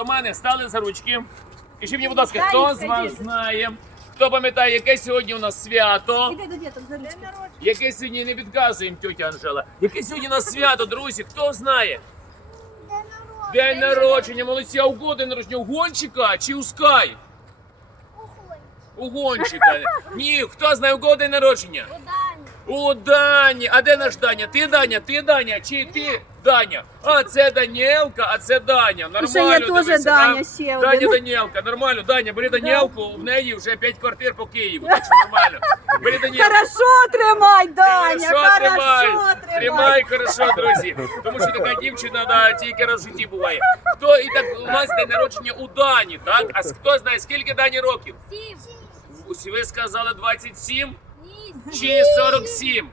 до мене стали за ручки. І ще мені, будь ласка, хто з вас знає, хто пам'ятає, яке сьогодні у нас свято? Іди до діток, за ручки. Яке сьогодні не відказуємо, тьотя Анжела. Яке сьогодні у нас свято, друзі? Хто знає? День народження, молодці, а у кого день народження? У гонщика чи у Скай? У гонщика. Ні, хто знає, у кого день народження? У Дані. А де наш Даня? Ти Даня, ти Даня, чи ти Даня? А це Даніелка, а це Даня. Нормально. є теж дивися, Даня, да? ще один. Даня Даніелка, нормально. Даня, бери Даніелку, в неї вже 5 квартир по Києву. Так що нормально. Бери Даніелку. Хорошо тримай, Даня, Хорошо, тримай, хорошо тримай. тримай, хорошо, друзі. Тому що така дівчина да, тільки раз в житті буває. Хто і так у нас день народження у Дані, так? А хто знає, скільки Дані років? Усі ви сказали 27 чи 47?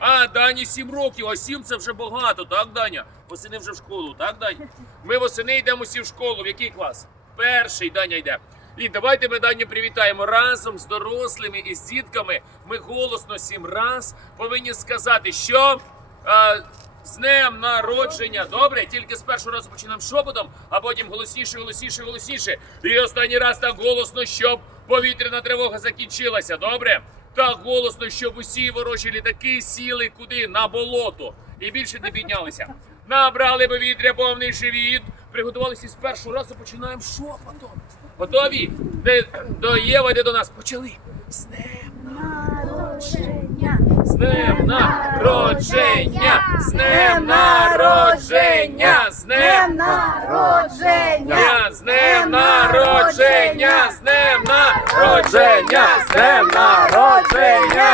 А, Дані 7 років, а 7 це вже багато, так, Даня? Восени вже в школу, так, Даня? Ми восени йдемо всі в школу. В який клас? Перший Даня йде. І давайте ми Даню привітаємо разом з дорослими і з дітками. Ми голосно сім раз повинні сказати, що а, з днем народження. Добре, тільки з першого разу починаємо шепотом, а потім голосніше, голосніше, голосніше. І останній раз так голосно, щоб повітряна тривога закінчилася. Добре? Так голосно, щоб усі ворожі літаки сіли куди? На болото. І більше не піднялися. Набрали повітря повний живіт. Приготувалися з першого разу починаємо шепотом. Готові? Де, до Єва, де до нас? Почали. З днем Народження. з днем народження! З днем народження! З днем народження. з днем народження! Народження! З днем народження!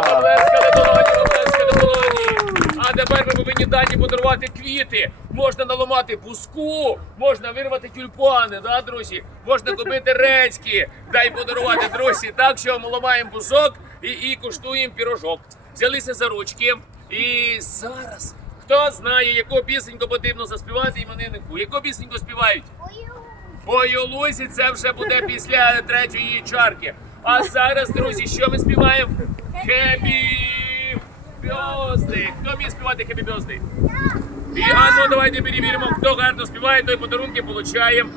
Оплескали долоні, оплескали долоні! А тепер ми повинні дані подарувати квіти. Можна наламати буску, можна вирвати тюльпани, да, друзі? Можна купити редьки, дай подарувати, друзі. Так що ми ламаємо бузок і, і куштуємо пірожок. Взялися за ручки. І зараз хто знає, яку пісеньку потрібно заспівати імениннику? Яку пісеньку співають? Ой, у лузі це вже буде після третьої чарки. А зараз, друзі, що ми співаємо? Happy Birthday! Хто вміє співати Happy Birthday? І а ну давайте перевіримо, хто гарно співає, той подарунки получаємо.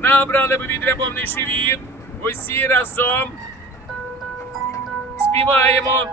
Набрали повітря повний живіт. Усі разом співаємо